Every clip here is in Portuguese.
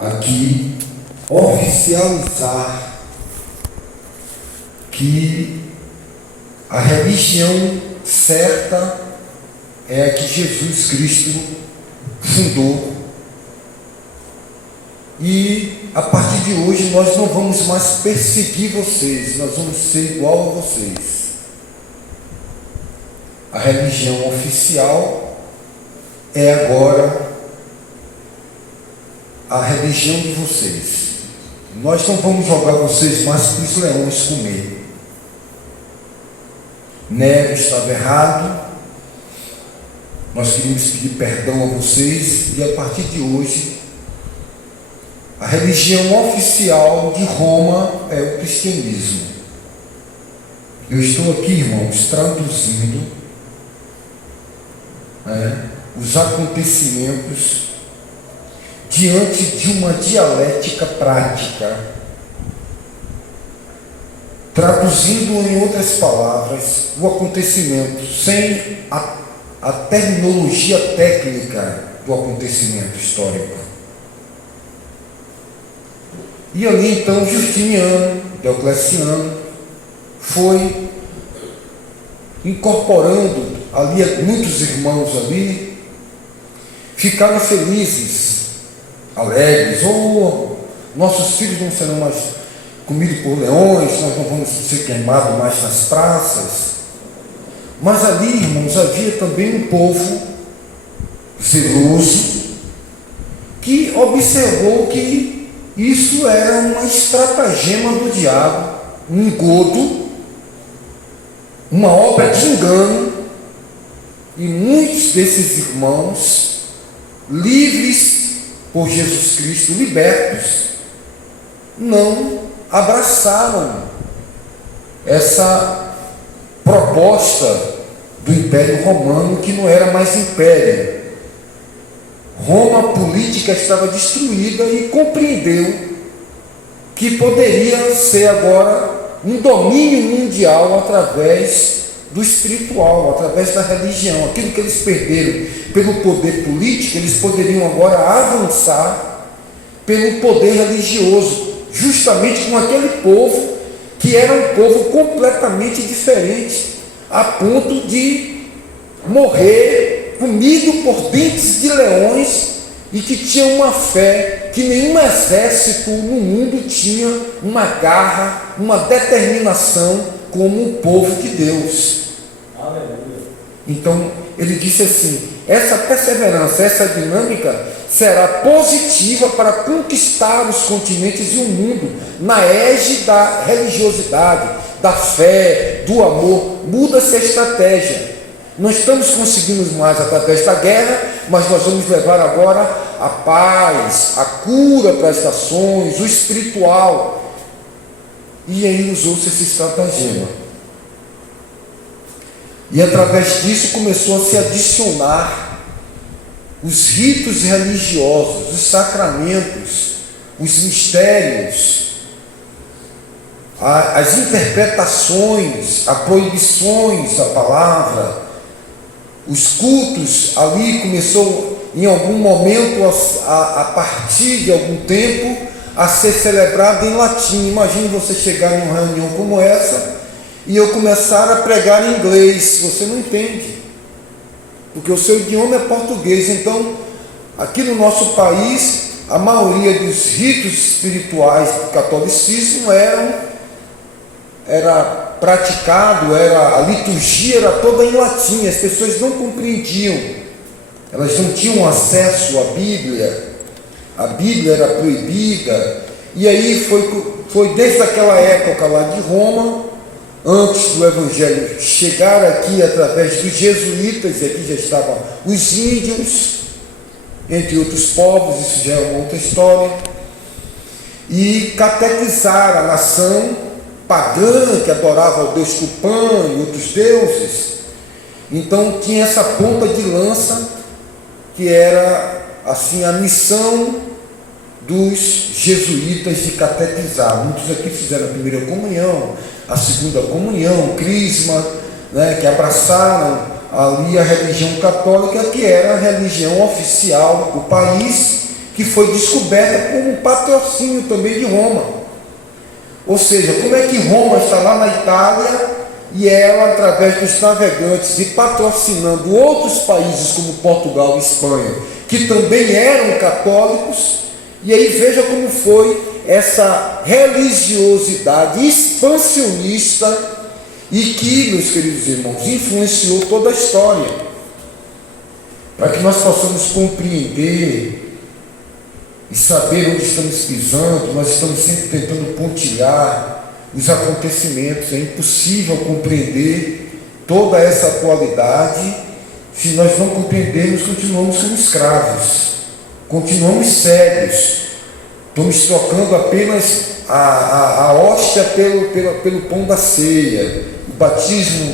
aqui oficializar que a religião certa é a que Jesus Cristo fundou. E a partir de hoje nós não vamos mais perseguir vocês, nós vamos ser igual a vocês. A religião oficial é agora a religião de vocês. Nós não vamos jogar vocês mais para os leões comer. Nero estava errado. Nós queríamos pedir perdão a vocês e a partir de hoje a religião oficial de Roma é o cristianismo. Eu estou aqui, irmãos, traduzindo os acontecimentos diante de uma dialética prática, traduzindo em outras palavras o acontecimento sem a terminologia técnica do acontecimento histórico. E ali então Justiniano, Diocleciano, foi incorporando ali, muitos irmãos ali ficaram felizes, alegres. Nossos filhos não serão mais comidos por leões, nós não vamos ser queimados mais nas praças. Mas ali, irmãos, havia também um povo zeloso que observou que isso era uma estratagema do diabo, um engodo, uma obra de engano, e muitos desses irmãos, livres por Jesus Cristo, libertos, não abraçaram essa proposta do Império Romano, que não era mais império. Roma política estava destruída e compreendeu que poderia ser agora um domínio mundial através do espiritual, através da religião. Aquilo que eles perderam pelo poder político, eles poderiam agora avançar pelo poder religioso, justamente com aquele povo que era um povo completamente diferente, a ponto de morrer comido por dentes de leões, e que tinha uma fé que nenhum exército no mundo tinha, uma garra, uma determinação como o povo de Deus. Aleluia. Então ele disse assim: essa perseverança, essa dinâmica será positiva para conquistar os continentes e o mundo, na égide da religiosidade, da fé, do amor. Muda-se a estratégia. Não estamos conseguindo mais através da guerra, mas nós vamos levar agora a paz, a cura para as nações, o espiritual. E aí usou-se esse estratagema. E através disso começou a se adicionar os ritos religiosos, os sacramentos, os mistérios, as interpretações, as proibições da palavra. Os cultos ali começou em algum momento, a partir de algum tempo, a ser celebrado em latim. Imagine você chegar em uma reunião como essa e eu começar a pregar em inglês. Você não entende, porque o seu idioma é português. Então, aqui no nosso país, a maioria dos ritos espirituais do catolicismo era praticado, a liturgia era toda em latim, as pessoas não compreendiam, elas não tinham acesso à Bíblia, a Bíblia era proibida. E aí foi desde aquela época lá de Roma, antes do Evangelho chegar aqui através dos jesuítas, e aqui já estavam os índios, entre outros povos, isso já é uma outra história, e catequizar a nação pagã que adorava o deus Tupã e outros deuses. Então tinha essa ponta de lança que era assim a missão dos jesuítas de catequizar. Muitos aqui fizeram a primeira comunhão, a segunda comunhão, crisma, que abraçaram ali a religião católica, que era a religião oficial do país, que que foi descoberta como um patrocínio também de Roma. Ou seja, como é que Roma está lá na Itália e ela, através dos navegantes e patrocinando outros países como Portugal e Espanha, que também eram católicos, e aí veja como foi essa religiosidade expansionista e que, meus queridos irmãos, influenciou toda a história. Para que nós possamos compreender e saber onde estamos pisando, nós estamos sempre tentando pontilhar os acontecimentos. É impossível compreender toda essa atualidade se nós não compreendermos. Continuamos como escravos, continuamos cegos, estamos trocando apenas a hóstia pelo pão da ceia, o batismo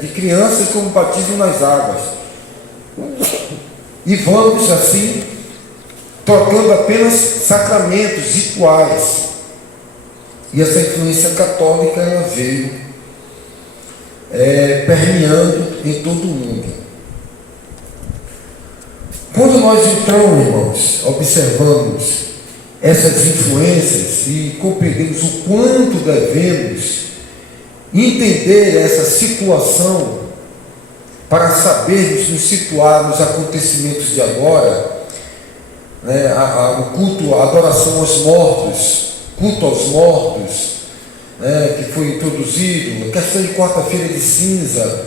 de crianças como o batismo nas águas, e vamos assim trocando apenas sacramentos, rituais. E essa influência católica ela veio permeando em todo o mundo. Quando nós então, irmãos, observamos essas influências e compreendemos o quanto devemos entender essa situação para sabermos nos situar nos acontecimentos de agora, né, o culto, a adoração aos mortos, culto aos mortos, né, que foi introduzido, a questão de quarta-feira de cinza,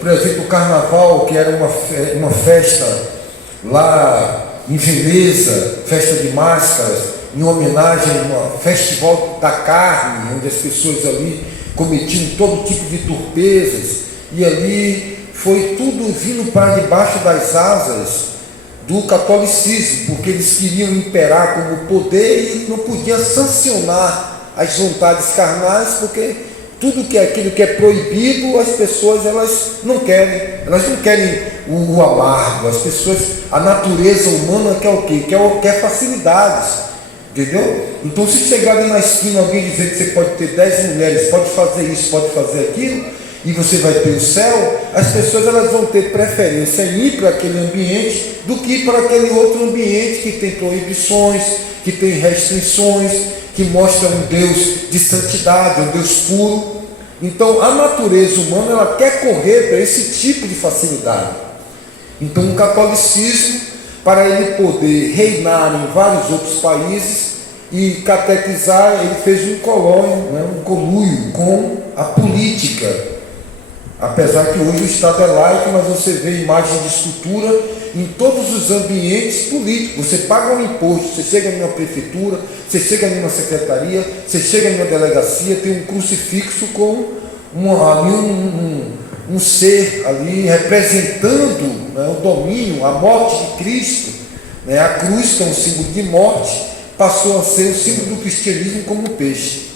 por exemplo, o carnaval, que era uma festa lá em Veneza, festa de máscaras, em homenagem ao festival da carne, onde as pessoas ali cometiam todo tipo de torpezas, e ali foi tudo vindo para debaixo das asas do catolicismo, porque eles queriam imperar como poder e não podiam sancionar as vontades carnais, porque tudo que é aquilo que é proibido, as pessoas elas não querem o amargo. As pessoas, a natureza humana quer o quê? Quer facilidades, entendeu? Então, se chegar ali na esquina alguém dizer que você pode ter 10 mulheres, pode fazer isso, pode fazer aquilo, e você vai ter o céu, as pessoas elas vão ter preferência em ir para aquele ambiente do que para aquele outro ambiente que tem proibições, que tem restrições, que mostra um Deus de santidade, um Deus puro. Então a natureza humana ela quer correr para esse tipo de facilidade. Então o catolicismo, para ele poder reinar em vários outros países e catequizar, ele fez um conluio com a política. Apesar que hoje o Estado é laico, mas você vê imagem de escultura em todos os ambientes políticos. Você paga um imposto, você chega numa prefeitura, você chega numa secretaria, você chega numa delegacia, tem um crucifixo com um ser ali representando, né, o domínio, a morte de Cristo. Né? A cruz, que é um símbolo de morte, passou a ser o símbolo do cristianismo como peixe.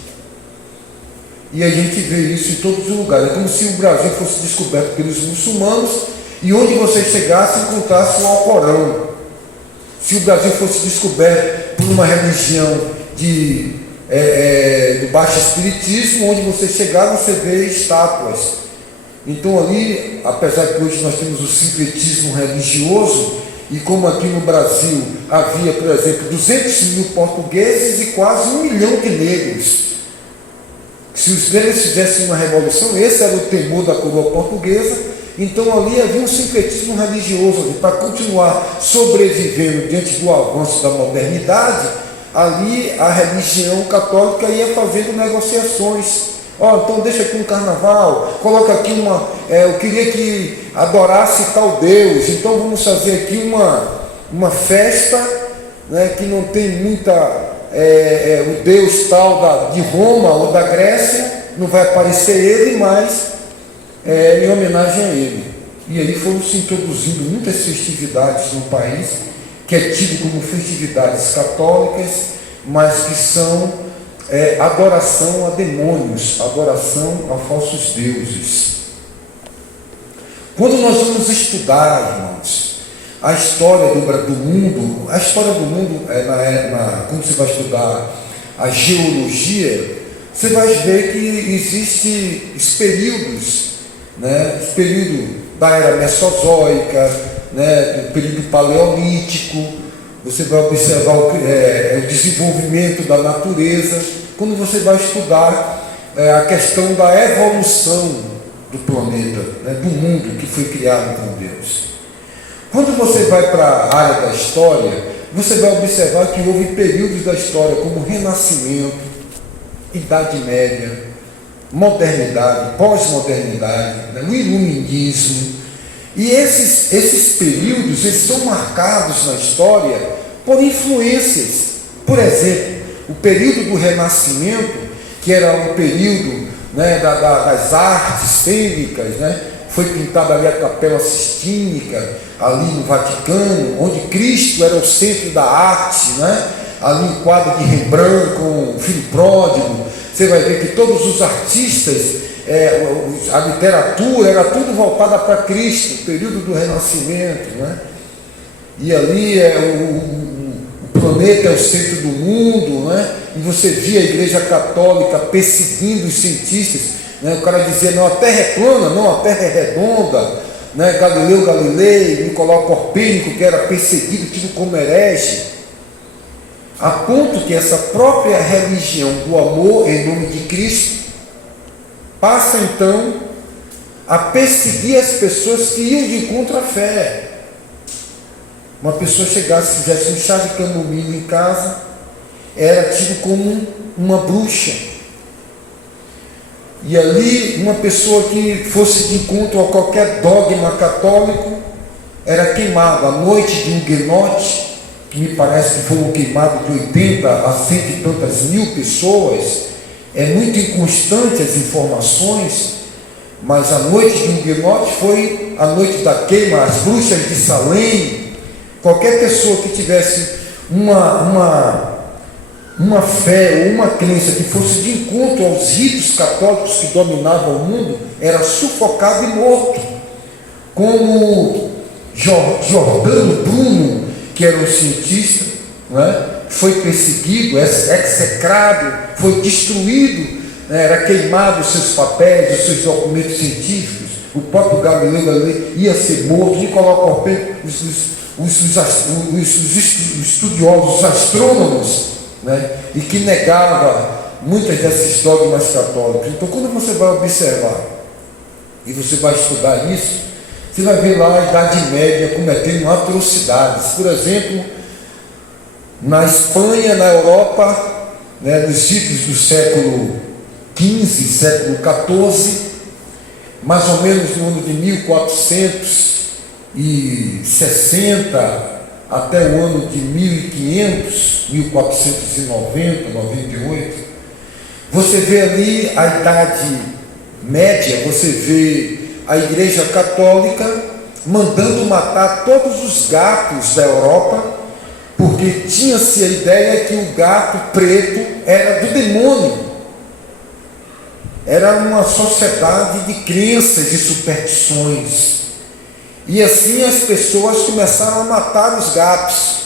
E a gente vê isso em todos os lugares. É como se o Brasil fosse descoberto pelos muçulmanos e onde você chegasse encontrasse um Alcorão. Se o Brasil fosse descoberto por uma religião do baixo espiritismo, onde você chegar você vê estátuas. Então ali, apesar que hoje nós temos o sincretismo religioso, e como aqui no Brasil havia, por exemplo, 200 mil portugueses e quase 1 milhão de negros. Se os negros fizessem uma revolução, esse era o temor da coroa portuguesa. Então ali havia um sincretismo religioso, para continuar sobrevivendo diante do avanço da modernidade. Ali a religião católica ia fazendo negociações. Então deixa aqui um carnaval, coloca aqui eu queria que adorasse tal Deus, então vamos fazer aqui uma festa, né, que não tem muita... o Deus tal de Roma ou da Grécia, não vai aparecer ele, mas em homenagem a ele. E aí foram se introduzindo muitas festividades no país, que é tido como festividades católicas, mas que são adoração a demônios, adoração a falsos deuses. Quando nós vamos estudar, irmãos, a história do mundo, quando você vai estudar a geologia, você vai ver que existem os períodos, né? O período da era mesozoica, né, do período paleolítico, você vai observar o desenvolvimento da natureza, quando você vai estudar a questão da evolução do planeta, né, do mundo que foi criado por Deus. Quando você vai para a área da história, você vai observar que houve períodos da história como Renascimento, Idade Média, Modernidade, Pós-Modernidade, né, o Iluminismo. E esses períodos eles são marcados na história por influências. Por exemplo, o período do Renascimento, que era um período, né, das artes cênicas, né, foi pintada ali a Capela Sistínica, ali no Vaticano, onde Cristo era o centro da arte, né, ali o quadro de Rembrandt com o Filho Pródigo. Você vai ver que todos os artistas, a literatura era tudo voltada para Cristo, período do Renascimento, né? E ali o planeta é o centro do mundo, né? E você via a Igreja Católica perseguindo os cientistas, né? O cara dizia, não, a Terra é plana, não, a Terra é redonda, né? Galileu Galilei, Nicolau Copérnico, que era perseguido, tido como herege, a ponto que essa própria religião do amor em nome de Cristo passa então a perseguir as pessoas que iam de encontro à fé. Uma pessoa chegasse, fizesse um chá de camomila em casa, era tido como uma bruxa. E ali, uma pessoa que fosse de encontro a qualquer dogma católico, era queimada. À noite de Huguenote, que me parece que foram queimados de 80 a 100 e tantas mil pessoas, é muito inconstante as informações, mas a noite de Huguenote foi a noite da queima, as bruxas de Salem. Qualquer pessoa que tivesse uma fé ou uma crença que fosse de encontro aos ritos católicos que dominavam o mundo, era sufocado e morto. Como Giordano Bruno, que era um cientista, né, foi perseguido, execrado, foi destruído, né, era queimado os seus papéis, os seus documentos científicos. O próprio Galileu Galilei ia ser morto. Nicolau Copérnico, os estudiosos, os astrônomos, né, e que negava muitas desses dogmas católicos. Então, quando você vai observar e você vai estudar isso, você vai ver lá a Idade Média cometendo atrocidades. Por exemplo, na Espanha, na Europa, né, nos idos do século XV, século XIV, mais ou menos no ano de 1460 até o ano de 1500, 1490, 98, você vê ali a Idade Média, você vê a Igreja Católica mandando matar todos os gatos da Europa, porque tinha-se a ideia que o gato preto era do demônio. Era uma sociedade de crenças e superstições. E assim as pessoas começaram a matar os gatos.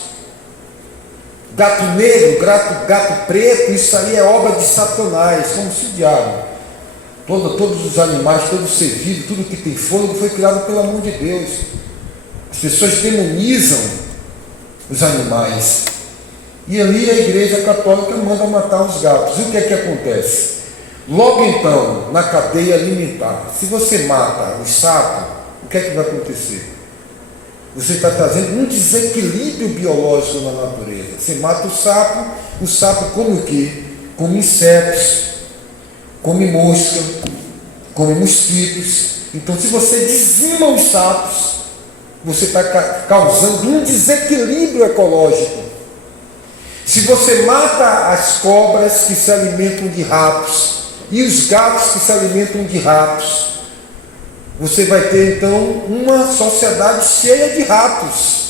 Gato negro, gato preto, isso aí é obra de Satanás, como se o diabo. Todos os animais, todo ser vivo, tudo que tem fôlego foi criado pelo amor de Deus. As pessoas demonizam os animais. E ali a Igreja Católica manda matar os gatos. E o que é que acontece? Logo então, na cadeia alimentar, se você mata os sapos, o que é que vai acontecer? Você está trazendo um desequilíbrio biológico na natureza. Você mata o sapo come o quê? Come insetos, come mosca, come mosquitos. Então, se você dizima os sapos, você está causando um desequilíbrio ecológico. Se você mata as cobras que se alimentam de ratos e os gatos que se alimentam de ratos, você vai ter então uma sociedade cheia de ratos.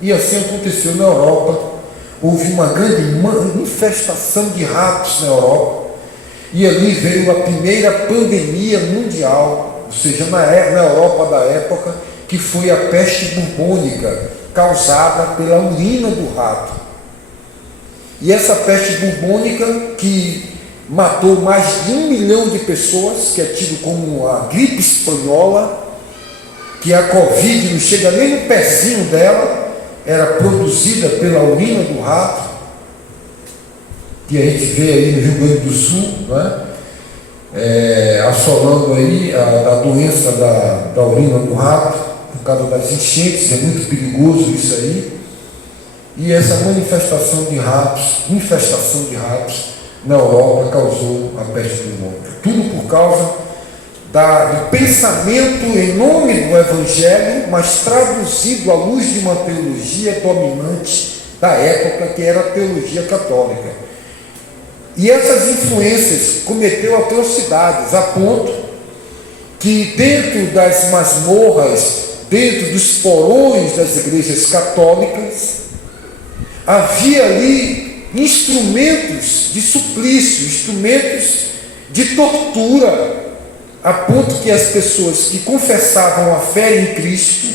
E assim aconteceu na Europa. Houve uma grande infestação de ratos na Europa. E ali veio a primeira pandemia mundial, ou seja, na Europa da época, que foi a peste bubônica, causada pela urina do rato. E essa peste bubônica, que matou mais de 1 milhão de pessoas, que é tido como a gripe espanhola, que a Covid não chega nem no pezinho dela, era produzida pela urina do rato, que a gente vê aí no Rio Grande do Sul, né? Assolando aí a doença da urina do rato, por causa das enchentes, é muito perigoso isso aí. E essa infestação de ratos na Europa causou a peste do mundo. Tudo por causa do pensamento em nome do Evangelho, mas traduzido à luz de uma teologia dominante da época, que era a teologia católica. E essas influências cometeu atrocidades, a ponto que dentro das masmorras, dentro dos porões das igrejas católicas, havia ali instrumentos de suplício, instrumentos de tortura, a ponto que as pessoas que confessavam a fé em Cristo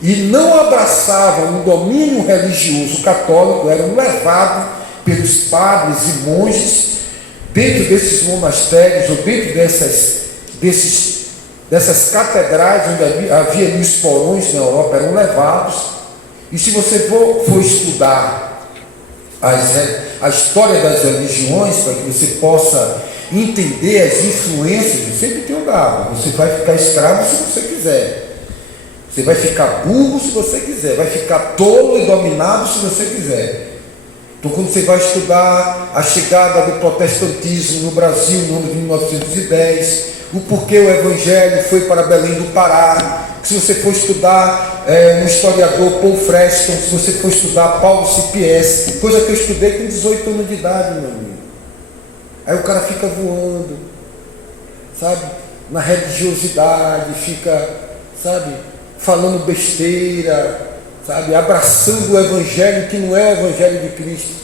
e não abraçavam o domínio religioso católico eram levados pelos padres e monges dentro desses monastérios ou dentro dessas catedrais onde havia nos porões na Europa, eram levados. E se você for estudar a história das religiões, para que você possa entender as influências, eu sempre tenho dado, você vai ficar escravo se você quiser, você vai ficar burro se você quiser, vai ficar tolo e dominado se você quiser. Então, quando você vai estudar a chegada do protestantismo no Brasil no ano de 1910, o porquê o Evangelho foi para Belém do Pará, se você for estudar um historiador, Paul Freston, se você for estudar Paulo Cipies, coisa que eu estudei com 18 anos de idade, meu amigo. Aí o cara fica voando, sabe, na religiosidade, fica, sabe, falando besteira, sabe, abraçando o Evangelho que não é o Evangelho de Cristo.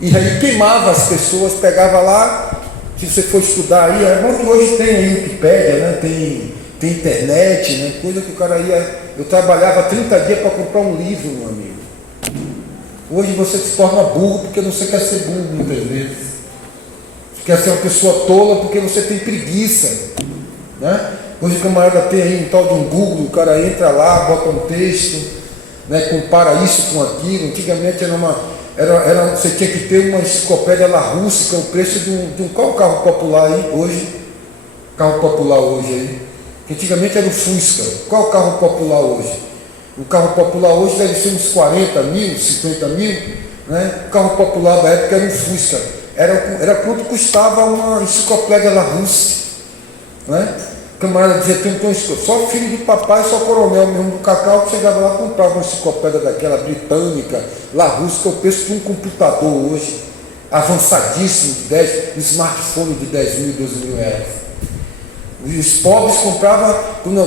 E aí queimava as pessoas, pegava lá, se você for estudar aí, é bom que hoje tem aí Wikipédia, né? Tem internet, né? Coisa que o cara ia. Eu trabalhava 30 dias para comprar um livro, meu amigo. Hoje você se torna burro porque você quer ser burro muitas vezes. Você quer ser uma pessoa tola porque você tem preguiça, né? Hoje o camarada tem aí um tal de um Google, o cara entra lá, bota um texto, né? Compara isso com aquilo. Antigamente você tinha que ter uma enciclopédia Larousse, que é o preço de um qual carro popular aí hoje? Carro popular hoje aí. Antigamente era o Fusca. Qual o carro popular hoje? O carro popular hoje deve ser uns 40 mil, 50 mil, né? O carro popular da época era um Fusca. Era quanto custava uma enciclopédia Larousse, né? O camarada dizia, só filho de papai, só coronel mesmo do cacau, que chegava lá e comprava uma enciclopédia daquela britânica, Larousse, que é o preço de um computador hoje, avançadíssimo, um smartphone de 10 mil, 12 mil reais. Os pobres compravam,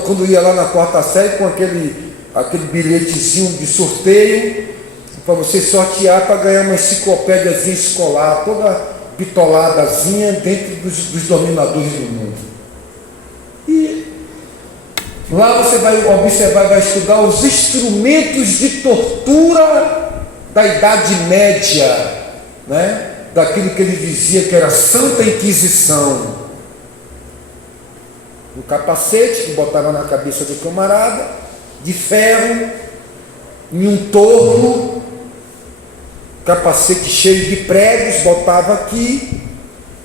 quando ia lá na quarta série, com aquele bilhetezinho de sorteio, para você sortear para ganhar uma enciclopédiazinha escolar, toda bitoladazinha dentro dos dominadores do mundo. E lá você vai observar, vai estudar os instrumentos de tortura da Idade Média, né? Daquilo que ele dizia que era a Santa Inquisição. Um capacete que botava na cabeça do camarada, de ferro, em um torno, capacete cheio de pregos, botava aqui,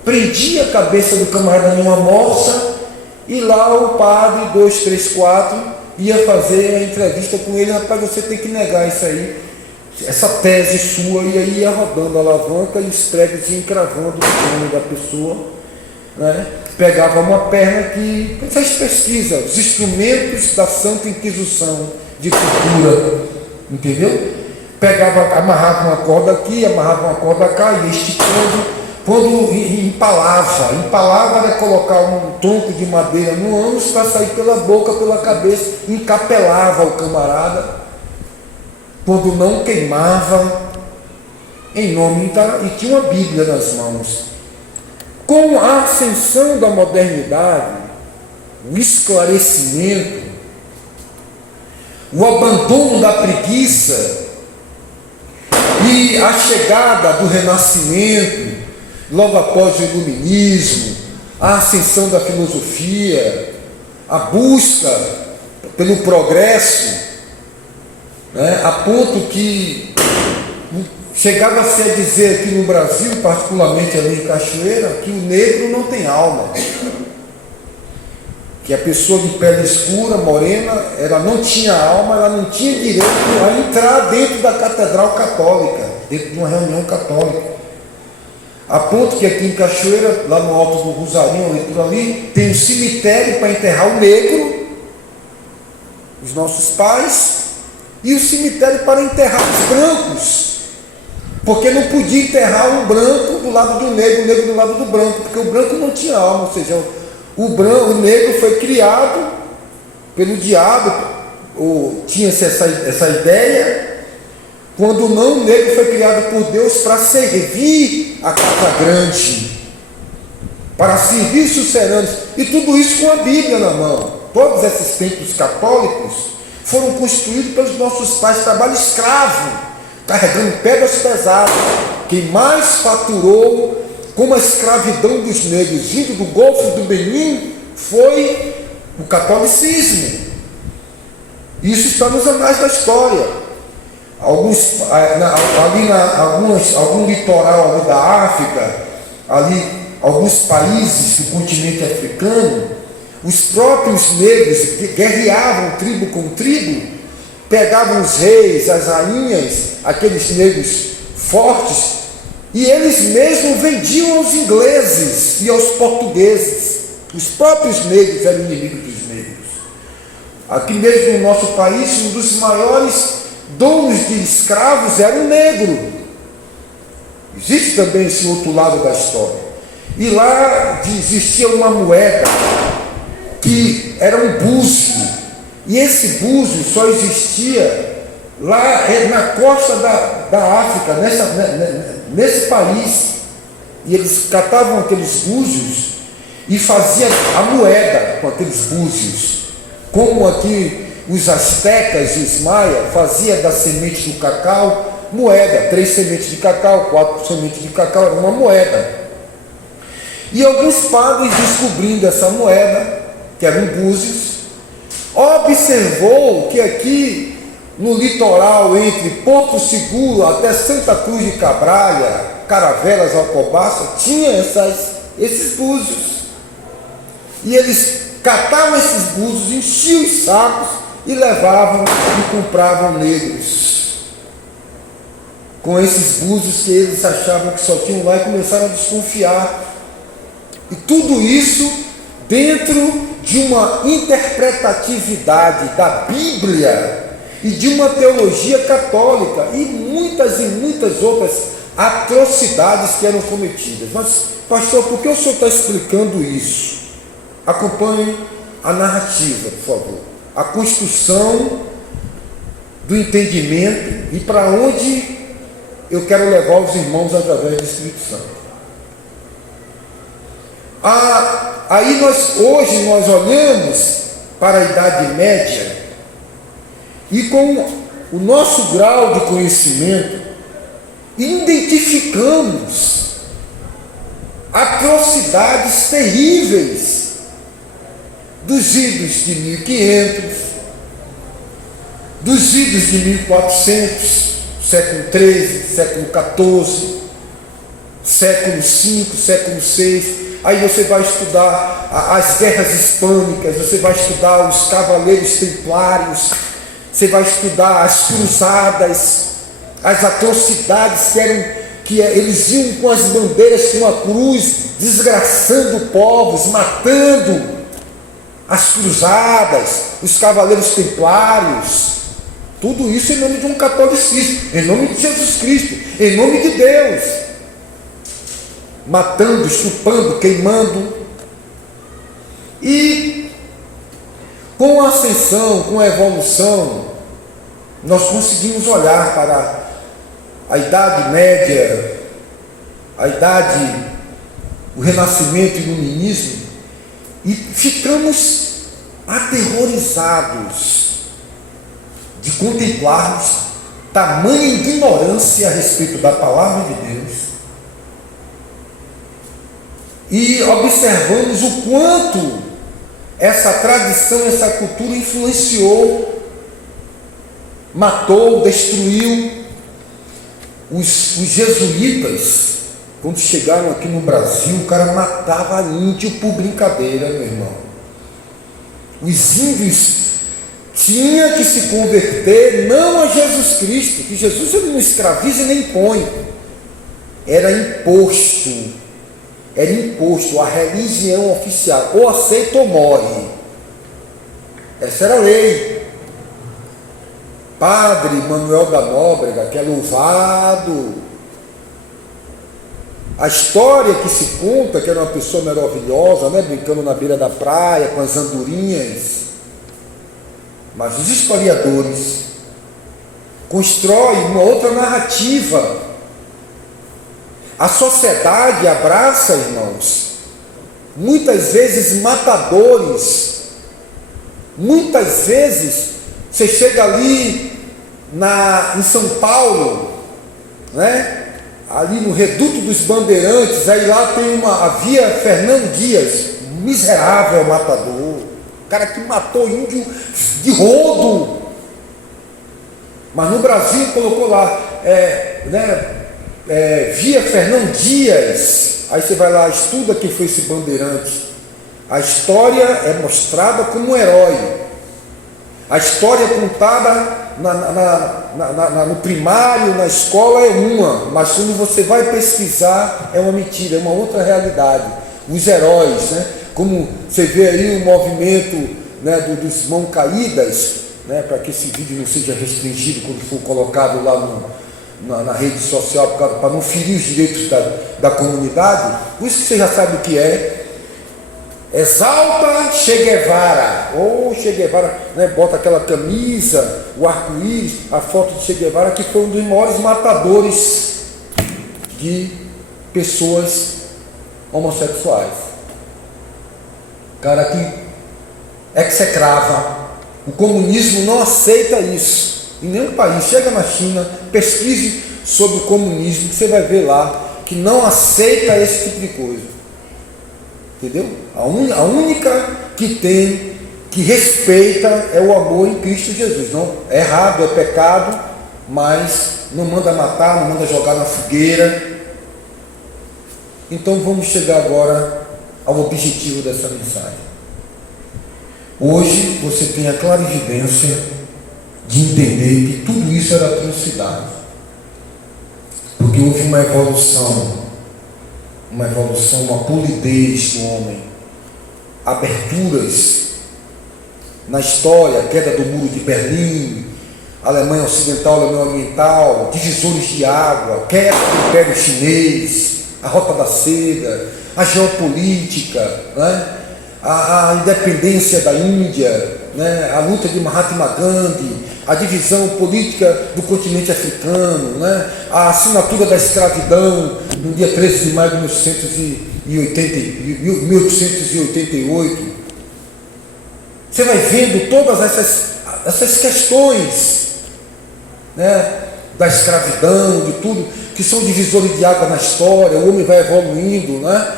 prendia a cabeça do camarada numa morsa, e lá o padre, 2, 3, 4, ia fazer a entrevista com ele. Rapaz, você tem que negar isso aí, essa tese sua, e aí ia rodando a alavanca e os pregos iam encravando o crânio da pessoa, né? Pegava uma perna que faz pesquisa, os instrumentos da Santa Inquisição de tortura, entendeu? Pegava, amarrava uma corda aqui, amarrava uma corda cá, e esticando. Quando empalava era colocar um tronco de madeira no ânus para sair pela boca, pela cabeça, encapelava o camarada, quando não queimava, em nome e tinha uma Bíblia nas mãos. Com a ascensão da modernidade, o esclarecimento, o abandono da preguiça e a chegada do Renascimento, logo após o Iluminismo, a ascensão da filosofia, a busca pelo progresso, né, a ponto que chegava-se a dizer aqui no Brasil, particularmente ali em Cachoeira, que o negro não tem alma. Que a pessoa de pele escura, morena, ela não tinha alma, ela não tinha direito a entrar dentro da catedral católica, dentro de uma reunião católica. A ponto que aqui em Cachoeira, lá no alto do Rosarinho, ali por ali, tem um cemitério para enterrar o negro, os nossos pais, e o cemitério para enterrar os brancos, porque não podia enterrar um branco do lado do negro, o negro do lado do branco, porque o branco não tinha alma, ou seja, o negro foi criado pelo diabo, ou tinha-se essa ideia, quando não, o negro foi criado por Deus para servir a casa grande, para servir suceranos, e tudo isso com a Bíblia na mão. Todos esses templos católicos foram construídos pelos nossos pais, trabalho escravo, carregando pedras pesadas. Quem mais faturou com a escravidão dos negros vindo do Golfo do Benin foi o catolicismo. Isso está nos anais da história. Algum litoral ali da África, ali alguns países do continente africano, os próprios negros guerreavam tribo com tribo, pegavam os reis, as rainhas, aqueles negros fortes, e eles mesmos vendiam aos ingleses e aos portugueses. Os próprios negros eram inimigos dos negros. Aqui mesmo no nosso país, um dos maiores donos de escravos era o negro. Existe também esse outro lado da história. E lá existia uma moeda que era um búzio, e esse búzio só existia lá na costa da África, nesse país. E eles catavam aqueles búzios e faziam a moeda com aqueles búzios, como aqui os astecas e os maias faziam da semente do cacau moeda, 3 sementes de cacau, 4 sementes de cacau, era uma moeda. E alguns padres, descobrindo essa moeda, que eram búzios, observou que aqui no litoral, entre Porto Seguro até Santa Cruz de Cabralha, Caravelas, Alcobaça, tinha esses búzios. E eles catavam esses búzios, enchiam os sacos e levavam e compravam negros com esses búzios que eles achavam que só tinham lá, e começaram a desconfiar. E tudo isso dentro de uma interpretatividade da Bíblia e de uma teologia católica, e muitas outras atrocidades que eram cometidas. Mas, pastor, por que o senhor está explicando isso? Acompanhe a narrativa, por favor. A construção do entendimento e para onde eu quero levar os irmãos através do Espírito Santo. Aí hoje nós olhamos para a Idade Média e com o nosso grau de conhecimento identificamos atrocidades terríveis dos idos de 1500, dos idos de 1400, século XIII, século XIV, século V, século VI. Aí você vai estudar as guerras hispânicas, você vai estudar os cavaleiros templários, você vai estudar as cruzadas, as atrocidades que eles iam com as bandeiras com a cruz, desgraçando povos, matando. As cruzadas, os cavaleiros templários, tudo isso em nome de um catolicismo, em nome de Jesus Cristo, em nome de Deus, matando, chupando, queimando. E com a ascensão, com a evolução, nós conseguimos olhar para a Idade Média, o Renascimento e o Iluminismo, e ficamos aterrorizados de contemplarmos tamanha ignorância a respeito da palavra de Deus, e observamos o quanto essa tradição, essa cultura influenciou, matou, destruiu. Os jesuítas, quando chegaram aqui no Brasil, o cara matava índio por brincadeira, meu irmão. Os índios tinham que se converter não a Jesus Cristo, que Jesus ele não escraviza e nem impõe. Era imposto a religião oficial, ou aceita ou morre. Essa era a lei. Padre Manuel da Nóbrega, que é louvado. A história que se conta, que era uma pessoa maravilhosa, né, brincando na beira da praia com as andorinhas. Mas os historiadores constroem uma outra narrativa. A sociedade abraça, irmãos, muitas vezes matadores. Muitas vezes você chega ali em São Paulo, né? Ali no Reduto dos Bandeirantes, aí lá tem a Via Fernando Dias, miserável matador, cara que matou índio de rodo. Mas no Brasil colocou lá, Via Fernão Dias. Aí você vai lá, estuda quem foi esse bandeirante. A história é mostrada como um herói. A história contada no primário, na escola é uma, mas quando você vai pesquisar é uma mentira, é uma outra realidade. Os heróis, né? Como você vê aí o movimento, né, dos mãos caídas, né, para que esse vídeo não seja restringido quando for colocado lá na rede social, para não ferir os direitos da comunidade. Por isso que você já sabe o que é. Exalta Che Guevara, ou Che Guevara, né, bota aquela camisa, o arco-íris, a foto de Che Guevara, que foi um dos maiores matadores de pessoas homossexuais. Cara que execrava. O comunismo não aceita isso em nenhum país. Chega na China, pesquise sobre o comunismo, você vai ver lá que não aceita esse tipo de coisa. Entendeu? A única que respeita é o amor em Cristo Jesus. Não é errado, é pecado, mas não manda matar, não manda jogar na fogueira. Então vamos chegar agora ao objetivo dessa mensagem. Hoje você tem a clara evidência de entender que tudo isso era atrocidade, porque houve uma evolução, uma polidez do homem, aberturas na história, a queda do muro de Berlim, Alemanha Ocidental, Alemanha Oriental, divisores de água, queda do Império Chinês, a Rota da Seda, a geopolítica, né? A independência da Índia, né? A luta de Mahatma Gandhi, a divisão política do continente africano, né? A assinatura da escravidão no dia 13 de maio de 1888. Você vai vendo todas essas questões, né? Da escravidão, de tudo, que são divisores de água na história. O homem vai evoluindo, né?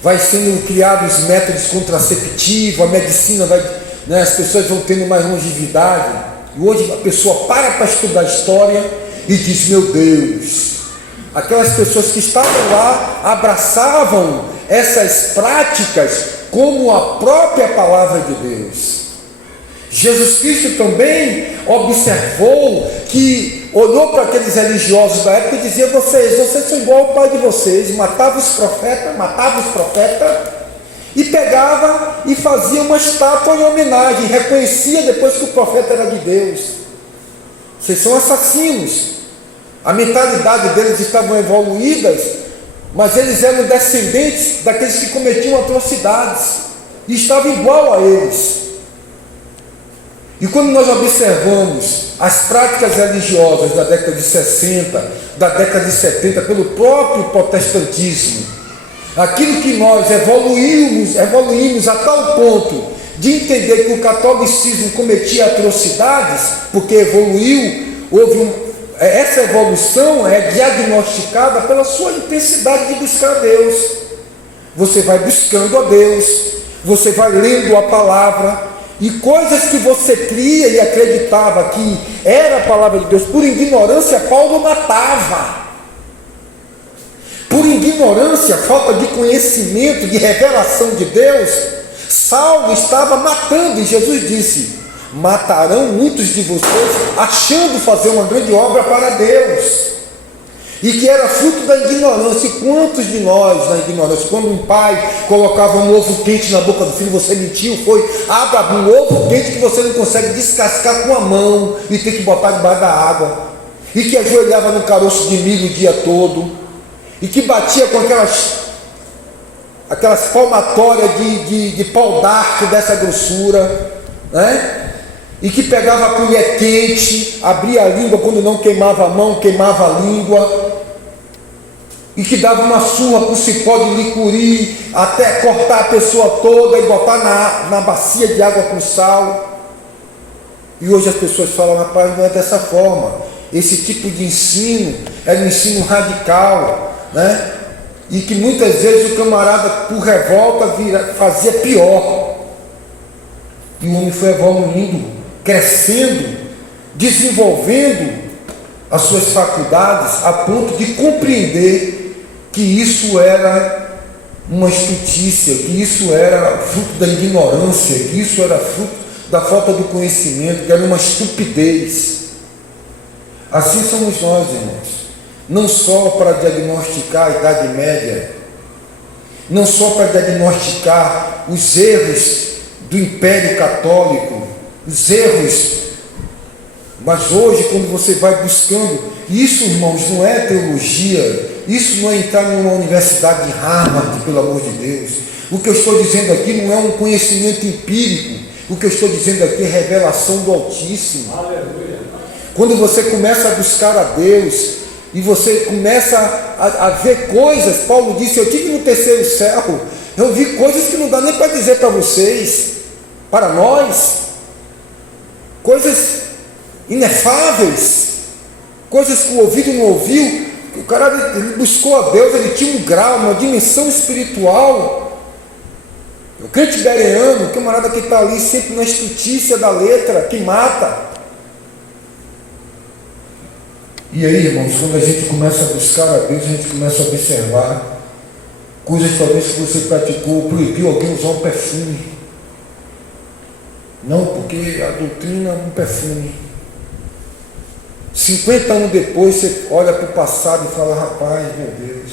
Vai sendo criados métodos contraceptivos, a medicina vai, né, as pessoas vão tendo mais longevidade. E hoje a pessoa para estudar história e diz: meu Deus, aquelas pessoas que estavam lá abraçavam essas práticas como a própria palavra de Deus. Jesus Cristo também observou que olhou para aqueles religiosos da época e dizia: vocês são igual ao pai de vocês, matava os profetas, e pegava e fazia uma estátua em homenagem, reconhecia depois que o profeta era de Deus. Vocês são assassinos. A mentalidade deles estavam evoluídas, mas eles eram descendentes daqueles que cometiam atrocidades e estavam igual a eles. E quando nós observamos as práticas religiosas da década de 60, da década de 70, pelo próprio protestantismo, aquilo que nós evoluímos a tal ponto de entender que o catolicismo cometia atrocidades, porque evoluiu, essa evolução é diagnosticada pela sua intensidade de buscar a Deus. Você vai buscando a Deus, você vai lendo a palavra, e coisas que você cria e acreditava que era a palavra de Deus, por ignorância, Paulo matava. Por ignorância, falta de conhecimento, de revelação de Deus, Saulo estava matando, e Jesus disse: matarão muitos de vocês, achando fazer uma grande obra para Deus. E que era fruto da ignorância. E quantos de nós, na ignorância, quando um pai colocava um ovo quente na boca do filho, você mentiu, abra um ovo quente que você não consegue descascar com a mão e tem que botar debaixo da água, e que ajoelhava no caroço de milho o dia todo, e que batia com aquelas palmatórias de pau d'arco dessa grossura, né? E que pegava a colher quente, abria a língua, quando não queimava a mão, queimava a língua, e que dava uma surra com cipó de licuri, até cortar a pessoa toda e botar na bacia de água com sal. E hoje as pessoas falam: rapaz, não é dessa forma. Esse tipo de ensino era um ensino radical, né? E que muitas vezes o camarada, por revolta, fazia pior. E o homem foi evoluindo, crescendo, desenvolvendo as suas faculdades, a ponto de compreender que isso era uma estutícia, que isso era fruto da ignorância, que isso era fruto da falta do conhecimento, que era uma estupidez. Assim somos nós, irmãos. Não só para diagnosticar a Idade Média, não só para diagnosticar os erros do Império Católico, os erros, mas hoje, quando você vai buscando, isso, irmãos, não é teologia, isso não é entrar em uma universidade de Harvard, pelo amor de Deus. O que eu estou dizendo aqui não é um conhecimento empírico, o que eu estou dizendo aqui é revelação do Altíssimo. Aleluia. Quando você começa a buscar a Deus, e você começa a ver coisas, Paulo disse: eu tive no terceiro céu, eu vi coisas que não dá nem para dizer para vocês, para nós, coisas inefáveis, coisas que o ouvido não ouviu. O cara, ele buscou a Deus, ele tinha um grau, uma dimensão espiritual. O crente bereano, o camarada que está ali sempre na estutícia da letra, que mata. E aí, irmãos, quando a gente começa a buscar a Deus, a gente começa a observar coisas talvez que você praticou, proibiu alguém usar um perfume. Não, porque a doutrina é um perfume. 50 anos depois, você olha para o passado e fala: rapaz, meu Deus,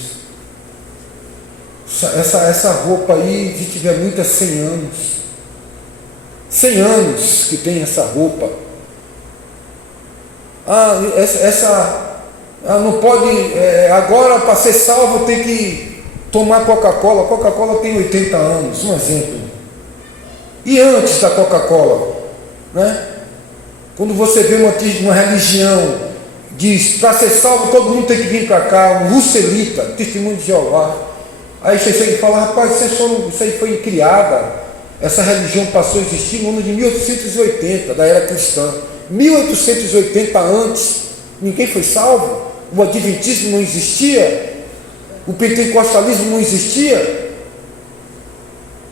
essa roupa aí, se tiver muita 100 anos, 100 anos que tem essa roupa. Não pode, agora para ser salvo tem que tomar Coca-Cola. Coca-Cola tem 80 anos, um exemplo. E antes da Coca-Cola, né? Quando você vê uma religião, diz: para ser salvo todo mundo tem que vir para cá, um Russelita, testemunho de Jeová. Aí você chega e fala: rapaz, isso aí foi criada, essa religião passou a existir no ano de 1880, da era cristã. 1880 antes, ninguém foi salvo, o adventismo não existia, o pentecostalismo não existia.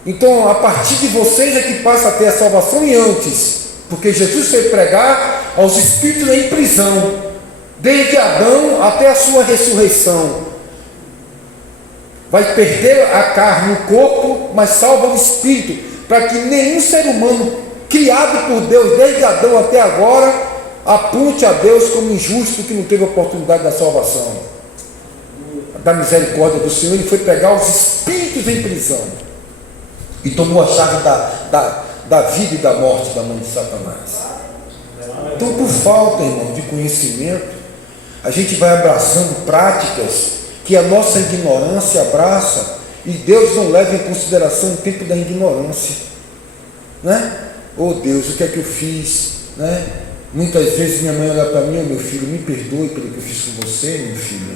Então, a partir de vocês é que passa a ter a salvação, e antes, porque Jesus foi pregar aos espíritos em prisão, desde Adão até a sua ressurreição. Vai perder a carne, o corpo, mas salva o espírito, para que nenhum ser humano criado por Deus desde Adão até agora aponte a Deus como injusto, que não teve oportunidade da salvação, da misericórdia do Senhor. Ele foi pegar os espíritos em prisão e tomou a chave da vida e da morte da mão de Satanás. Então, por falta, irmão, de conhecimento, a gente vai abraçando práticas que a nossa ignorância abraça, e Deus não leva em consideração o tempo da ignorância, né? Oh Deus, o que é que eu fiz, né? Muitas vezes minha mãe olha para mim: oh meu filho, me perdoe pelo que eu fiz com você, meu filho.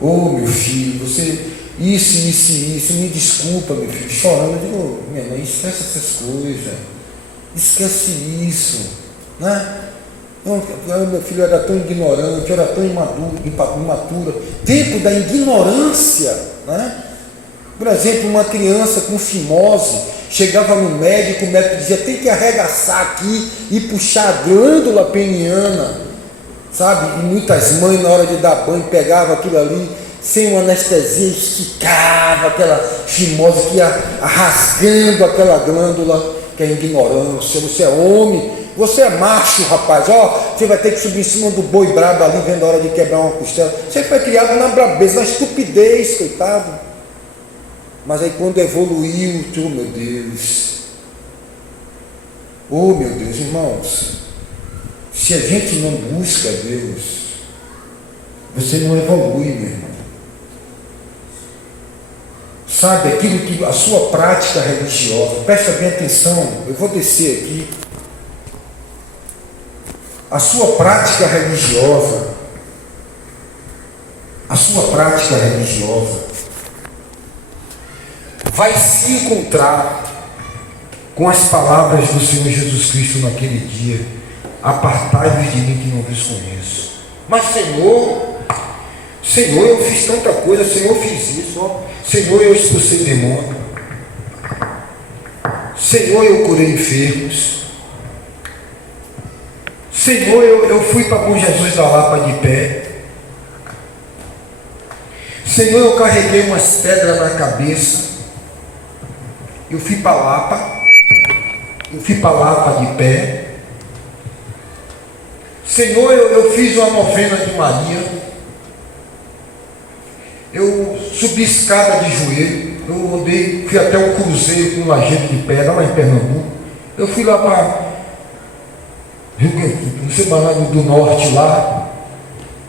Oh meu filho, você isso, me desculpa, meu filho, chorando. Eu digo: oh, minha mãe, esquece essas coisas, esquece isso, né? Meu filho era tão ignorante, era tão imatura. Tempo da ignorância, né? Por exemplo, uma criança com fimose chegava no médico, o médico dizia: tem que arregaçar aqui e puxar a glândula peniana, sabe? E muitas mães, na hora de dar banho, pegavam aquilo ali, sem uma anestesia, esticava aquela fimose que ia rasgando aquela glândula. Que é ignorância. Você é homem, você é macho, rapaz. Ó, você vai ter que subir em cima do boi brabo ali, vendo a hora de quebrar uma costela. Você foi criado na brabeza, na estupidez, coitado. Mas aí quando evoluiu, oh meu Deus, oh meu Deus, irmãos, se a gente não busca Deus, você não evolui, meu irmão. Sabe, aquilo que a sua prática religiosa, presta bem atenção, eu vou descer aqui. A sua prática religiosa, vai se encontrar com as palavras do Senhor Jesus Cristo naquele dia: apartai-vos de mim que não vos conheço. Mas Senhor, eu fiz tanta coisa, Senhor, eu fiz isso, ó. Senhor, eu expulsei demônio, Senhor, eu curei enfermos, Senhor, eu fui para Bom Jesus da Lapa de pé, Senhor, eu carreguei umas pedras na cabeça, eu fui para Lapa de pé, Senhor, eu fiz uma novena de Maria, eu subi escada de joelho, eu andei, fui até um cruzeiro com um lajedo de pedra lá em Pernambuco, eu fui lá para não sei mais nada do norte lá,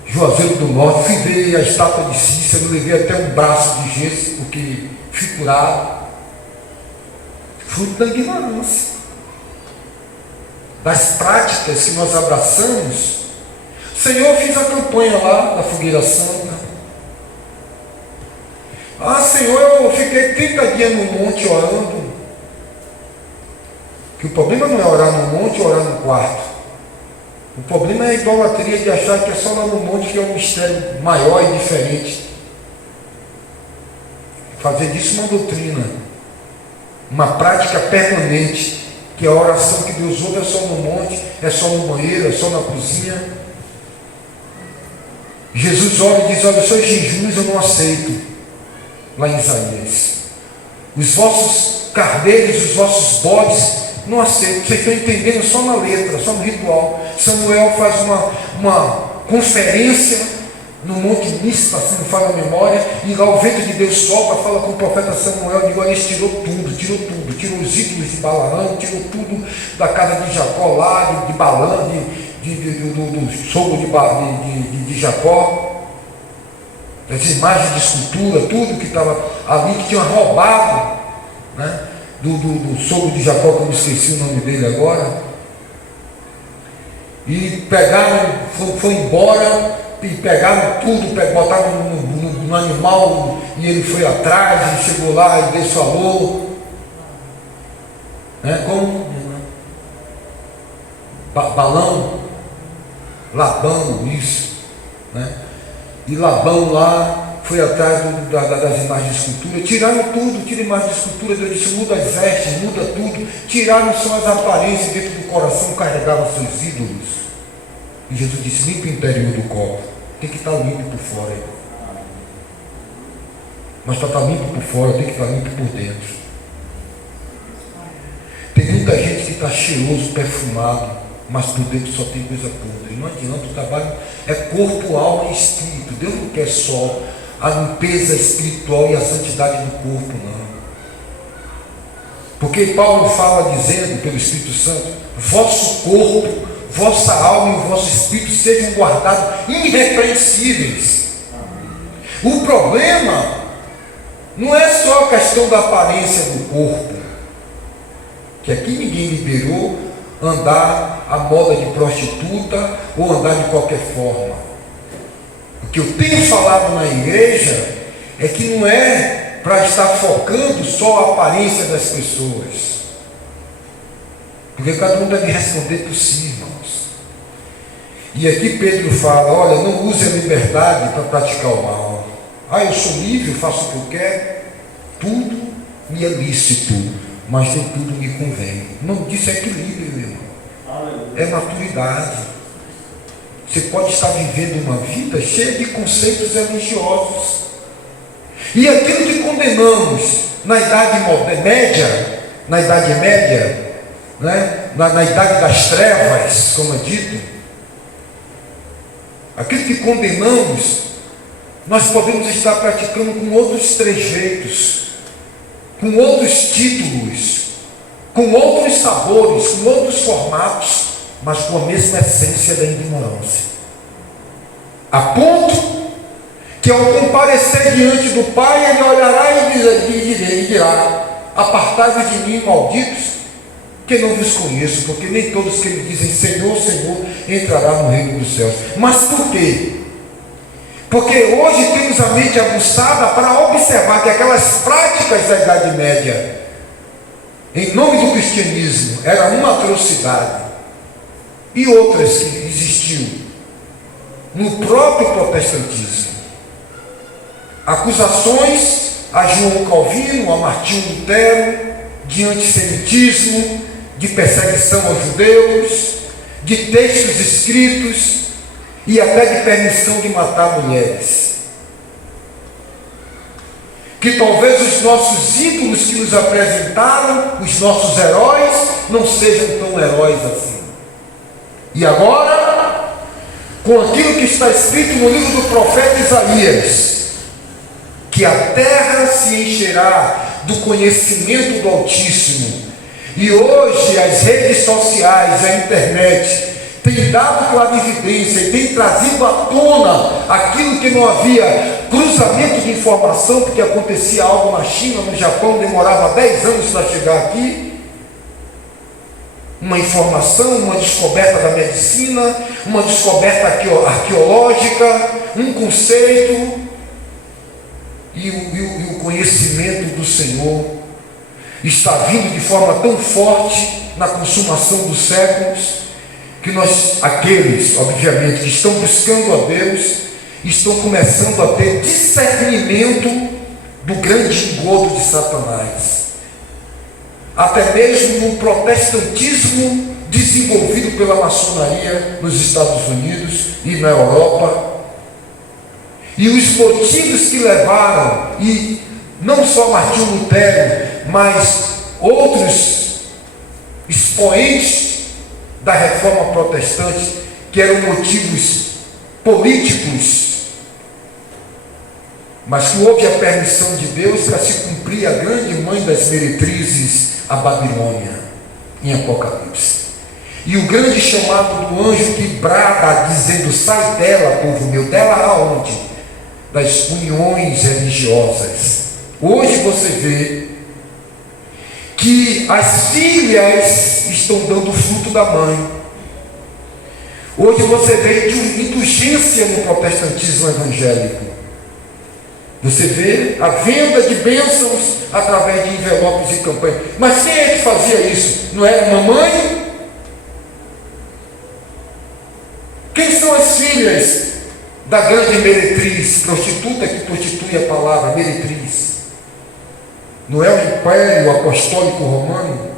Juazeiro do Norte, fui ver a estátua de Cícero, levei até um braço de gesso, porque fui curado, fruto da ignorância, das práticas que nós abraçamos. Senhor, eu fiz a campanha lá da Fogueira Santa. Ah, Senhor, eu fiquei 30 dias no monte orando. Que o problema não é orar no monte ou orar no quarto. O problema é a idolatria de achar que é só lá no monte que é um mistério maior e diferente. Fazer disso uma doutrina, uma prática permanente, que a oração que Deus ouve é só no monte, é só no banheiro, é só na cozinha. Jesus ora e diz: olha, os seus jejuns eu não aceito. Lá em Isaías, os vossos cardeiros, os vossos bodes, não aceito. Vocês estão entendendo só na letra, só no ritual. Samuel faz uma conferência no Monte Mispa, se não fala a memória, e lá o vento de Deus sopra, fala com o profeta Samuel, e olha, ele tirou tudo, tirou os ídolos de Balaão, tirou tudo da casa de Jacó lá, de Balaão, do sogro de Jacó. As imagens de escultura, tudo que estava ali, que tinha roubado, né, do sogro de Jacó, que eu me esqueci o nome dele agora, e pegaram, foi embora, e pegaram tudo, botaram no animal, e ele foi atrás, e chegou lá, e Deus falou, né, como? Labão, isso, né? E Labão lá foi atrás das imagens de escultura, tiraram tudo, tira imagem de escultura, Deus disse: muda as vestes, muda tudo, tiraram só as aparências dentro do coração, carregavam seus ídolos. E Jesus disse: limpa o interior do copo, tem que estar limpo por fora, mas para estar limpo por fora, tem que estar limpo por dentro. Tem muita gente que está cheiroso, perfumado, mas por dentro só tem coisa podre. Não adianta, o trabalho é corpo, alma e espírito. Deus não quer só a limpeza espiritual e a santidade do corpo, não. Porque Paulo fala dizendo, pelo Espírito Santo: vosso corpo, vossa alma e o vosso espírito sejam guardados irrepreensíveis. O problema não é só a questão da aparência do corpo, que aqui ninguém liberou andar à moda de prostituta ou andar de qualquer forma. O que eu tenho falado na igreja é que não é para estar focando só a aparência das pessoas, porque cada um deve responder por si, irmãos. E aqui Pedro fala: olha, não use a liberdade para praticar o mal. Ah, eu sou livre, eu faço o que eu quero. tudo me é lícito, mas nem tudo me convém. O nome disso é equilíbrio, meu irmão. É maturidade. Você pode estar vivendo uma vida cheia de conceitos religiosos. E aquilo que condenamos na Idade Média, né? na Idade das Trevas, como é dito, aquilo que condenamos, nós podemos estar praticando com outros trejeitos, com outros títulos, com outros sabores, com outros formatos, mas com a mesma essência da ignorância. A ponto que ao comparecer diante do Pai, ele olhará e dirá: apartai-vos de mim, malditos, que não vos conheço, porque nem todos que me dizem Senhor, Senhor, entrará no reino dos céus. Mas por quê? Porque hoje temos a mente aguçada para observar que aquelas práticas da Idade Média, em nome do cristianismo, era uma atrocidade, e outras que existiam no próprio protestantismo. Acusações a João Calvino, a Martinho Lutero, de antissemitismo, de perseguição aos judeus, de textos escritos e até de permissão de matar mulheres. Que talvez os nossos ídolos que nos apresentaram, os nossos heróis, não sejam tão heróis assim. E agora, com aquilo que está escrito no livro do profeta Isaías, que a terra se encherá do conhecimento do Altíssimo. E hoje as redes sociais, a internet, têm dado clarividência e têm trazido à tona aquilo que não havia cruzamento de informação, porque acontecia algo na China, no Japão, demorava 10 anos para chegar aqui. Uma informação, uma descoberta da medicina, uma descoberta arqueológica, um conceito. E o conhecimento do Senhor está vindo de forma tão forte na consumação dos séculos, que aqueles, obviamente, que estão buscando a Deus, estão começando a ter discernimento do grande engodo de Satanás. Até mesmo no protestantismo desenvolvido pela maçonaria nos Estados Unidos e na Europa. E os motivos que levaram, e não só Martinho Lutero, mas outros expoentes da reforma protestante, que eram motivos políticos, mas que houve a permissão de Deus para se cumprir a grande mãe das meretrizes, a Babilônia, em Apocalipse. E o grande chamado do anjo que brada, dizendo: sai dela, povo meu. Dela aonde? Das uniões religiosas. Hoje você vê que as filhas estão dando fruto da mãe. Hoje você vê indulgência no protestantismo evangélico. Você vê a venda de bênçãos através de envelopes e campanhas. Mas quem é que fazia isso? Não era mamãe? Quem são as filhas da grande meretriz, prostituta que prostitui a palavra, meretriz? Não é o Império Apostólico Romano?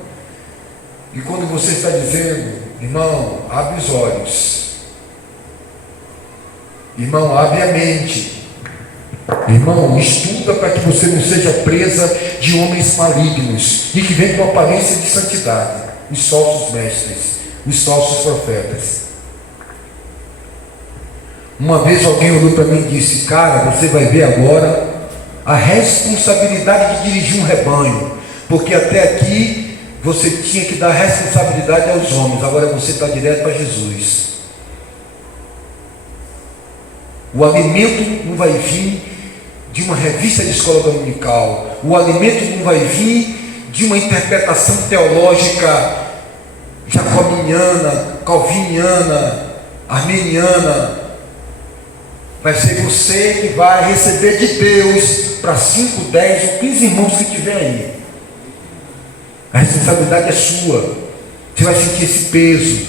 E quando você está dizendo: irmão, abre os olhos, irmão, abre a mente, irmão, estuda para que você não seja presa de homens malignos e que vêm com aparência de santidade, os falsos mestres, os falsos profetas. Uma vez alguém olhou para mim e disse: cara, você vai ver agora a responsabilidade de dirigir um rebanho, porque até aqui você tinha que dar responsabilidade aos homens, agora você está direto para Jesus. O alimento não vai vir de uma revista de escola dominical, o alimento não vai vir de uma interpretação teológica jacobiniana, calviniana, armeniana. Vai ser você que vai receber de Deus para 5, 10 ou 15 irmãos que tiver aí. A responsabilidade é sua. Você vai sentir esse peso.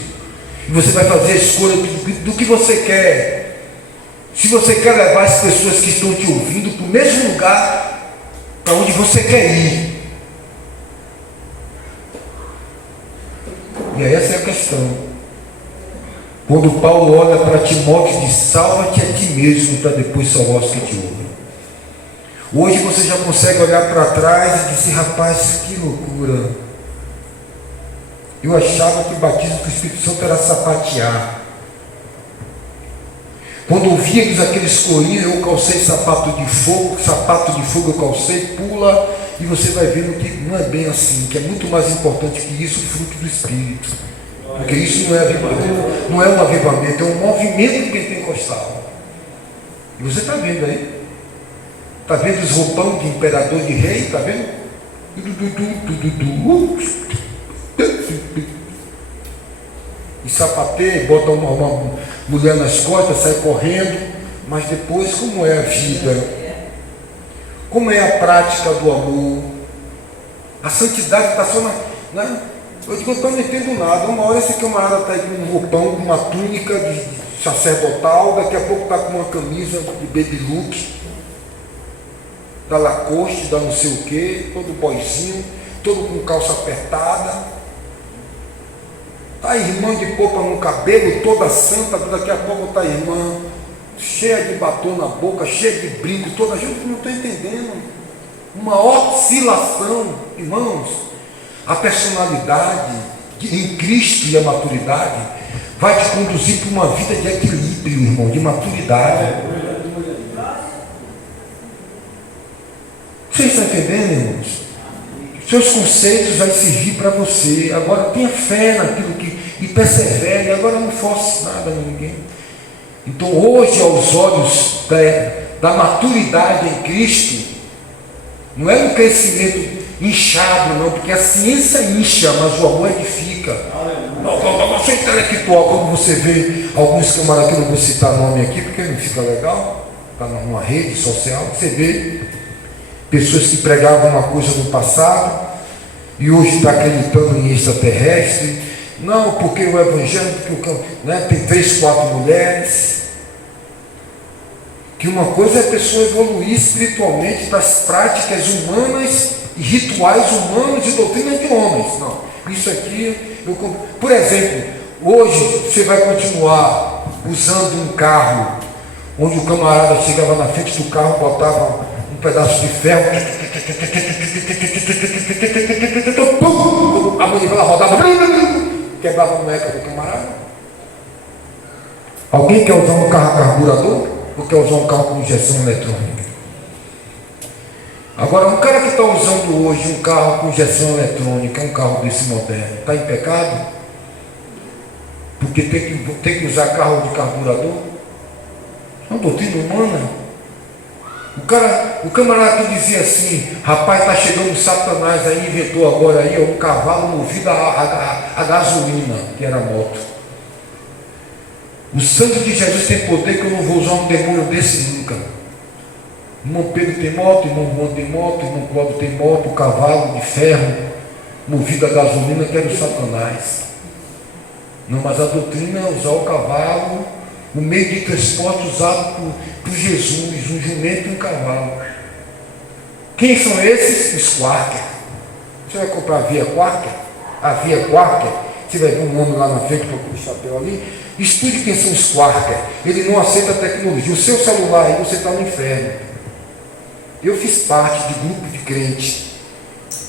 E você vai fazer a escolha do que você quer. Se você quer levar as pessoas que estão te ouvindo para o mesmo lugar para onde você quer ir. E essa é a questão. Quando Paulo olha para Timóteo e diz: salva-te a ti mesmo, para depois salvar os que te ouvem. Hoje você já consegue olhar para trás e dizer: rapaz, que loucura. Eu achava que o batismo com o Espírito Santo era sapatear. Quando ouvíamos aqueles corinhos: eu calcei sapato de fogo eu calcei, pula. E você vai vendo que não é bem assim, que é muito mais importante que isso, o fruto do Espírito. Porque isso não é avivamento, não é um avivamento, é um movimento pentecostal. E você está vendo aí? Está vendo os roupão de imperador, de rei? Está vendo? E sapateia, bota uma mulher nas costas, sai correndo. Mas depois, como é a vida? Como é a prática do amor? A santidade está só na... Eu digo: eu não entendo nada. Uma hora esse camarada está aí com um roupão, com uma túnica de sacerdotal, daqui a pouco está com uma camisa de baby look, da Lacoste, da não sei o que, todo boizinho, todo com calça apertada. Está a irmã de polpa no cabelo, toda santa, daqui a pouco está a irmã cheia de batom na boca, cheia de brinco, toda a gente não está entendendo. Uma oscilação, irmãos. A personalidade em Cristo e a maturidade vai te conduzir para uma vida de equilíbrio, irmão, de maturidade. Vocês estão entendendo, irmãos? Seus conceitos vão servir para você. Agora tenha fé naquilo e persevere. Agora não force nada a ninguém. Então hoje, aos olhos da maturidade em Cristo, não é um crescimento inchado, não, porque a ciência incha, mas o amor edifica. Você é intelectual, quando você vê alguns camaradas, que eu não vou citar nome aqui, porque não fica legal, está numa rede social, você vê pessoas que pregavam uma coisa no passado e hoje está acreditando em extraterrestre. Não, porque o evangelho, tem 3, 4 mulheres. Que uma coisa é a pessoa evoluir espiritualmente das práticas humanas e rituais humanos e doutrina de homens. Não, isso aqui, por exemplo, hoje você vai continuar usando um carro onde o camarada chegava na frente do carro, botava um pedaço de ferro, a manivela rodava, quebrava a moleca do camarada. Alguém quer usar um carro carburador? Ou quer usar um carro com injeção eletrônica? Agora, um cara que está usando hoje um carro com injeção eletrônica, um carro desse moderno, está em pecado? Porque tem que usar carro de carburador? É uma doutrina humana. O camarada que dizia assim: rapaz, está chegando o Satanás aí, inventou agora aí um cavalo movido a gasolina, que era moto. O sangue de Jesus tem poder, que eu não vou usar um demônio desse nunca. Irmão Pedro tem moto, irmão Juan tem moto, irmão Cláudio tem moto, cavalo de ferro, movido a gasolina, que era o Satanás. Não, mas a doutrina é usar o cavalo, o meio de transporte usado por Jesus, um jumento e um cavalo. Quem são esses? Os Quarker. Você vai comprar a Via Quarker? A Via Quarker, você vai ver um nome lá na frente com o chapéu ali. Estude quem são os Quarker. Ele não aceita a tecnologia. O seu celular aí, você está no inferno. Eu fiz parte de grupo de crente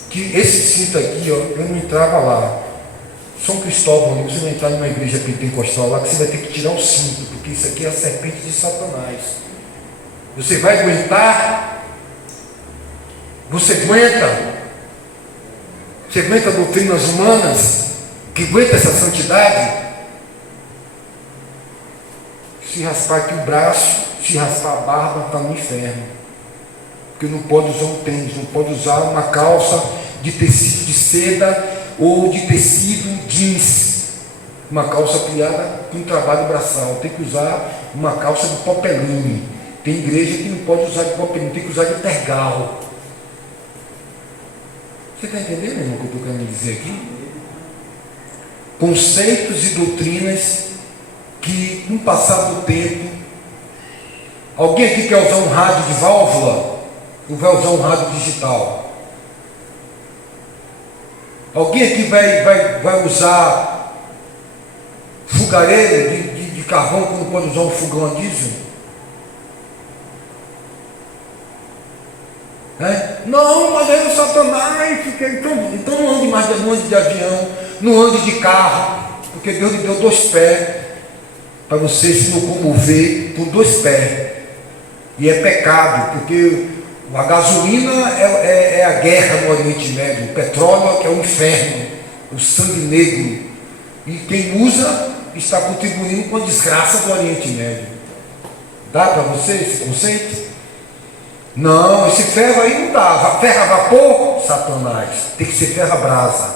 que esse cinto aqui, ó, eu não entrava lá. São Cristóvão, você vai entrar numa igreja pentecostal lá, que você vai ter que tirar o cinto, porque isso aqui é a serpente de Satanás. Você vai aguentar? Você aguenta? Você aguenta doutrinas humanas? Que aguenta essa santidade? Se raspar aqui o braço, se raspar a barba, está no inferno. Porque não pode usar um tênis, não pode usar uma calça de tecido de seda ou de tecido jeans. Uma calça criada com trabalho braçal. Tem que usar uma calça de popeline. Tem igreja que não pode usar de popeline, tem que usar de tergal. Você está entendendo, irmão, o que eu estou querendo dizer aqui? Conceitos e doutrinas que, com o passar do tempo, alguém aqui quer usar um rádio de válvula? Ou vai usar um rádio digital? Alguém aqui vai usar fogareiro de carvão quando pode usar um fogão a diesel? Não, mas aí o Satanás fica. Então não ande mais, não ande de avião, não ande de carro, porque Deus lhe deu 2 pés para você se locomover com 2 pés. E é pecado, porque a gasolina é a guerra no Oriente Médio, o petróleo é o inferno, o sangue negro. E quem usa está contribuindo com a desgraça do Oriente Médio. Dá para você esse conceito? Não, esse ferro aí não dá. Ferro a vapor, Satanás, tem que ser ferro a brasa.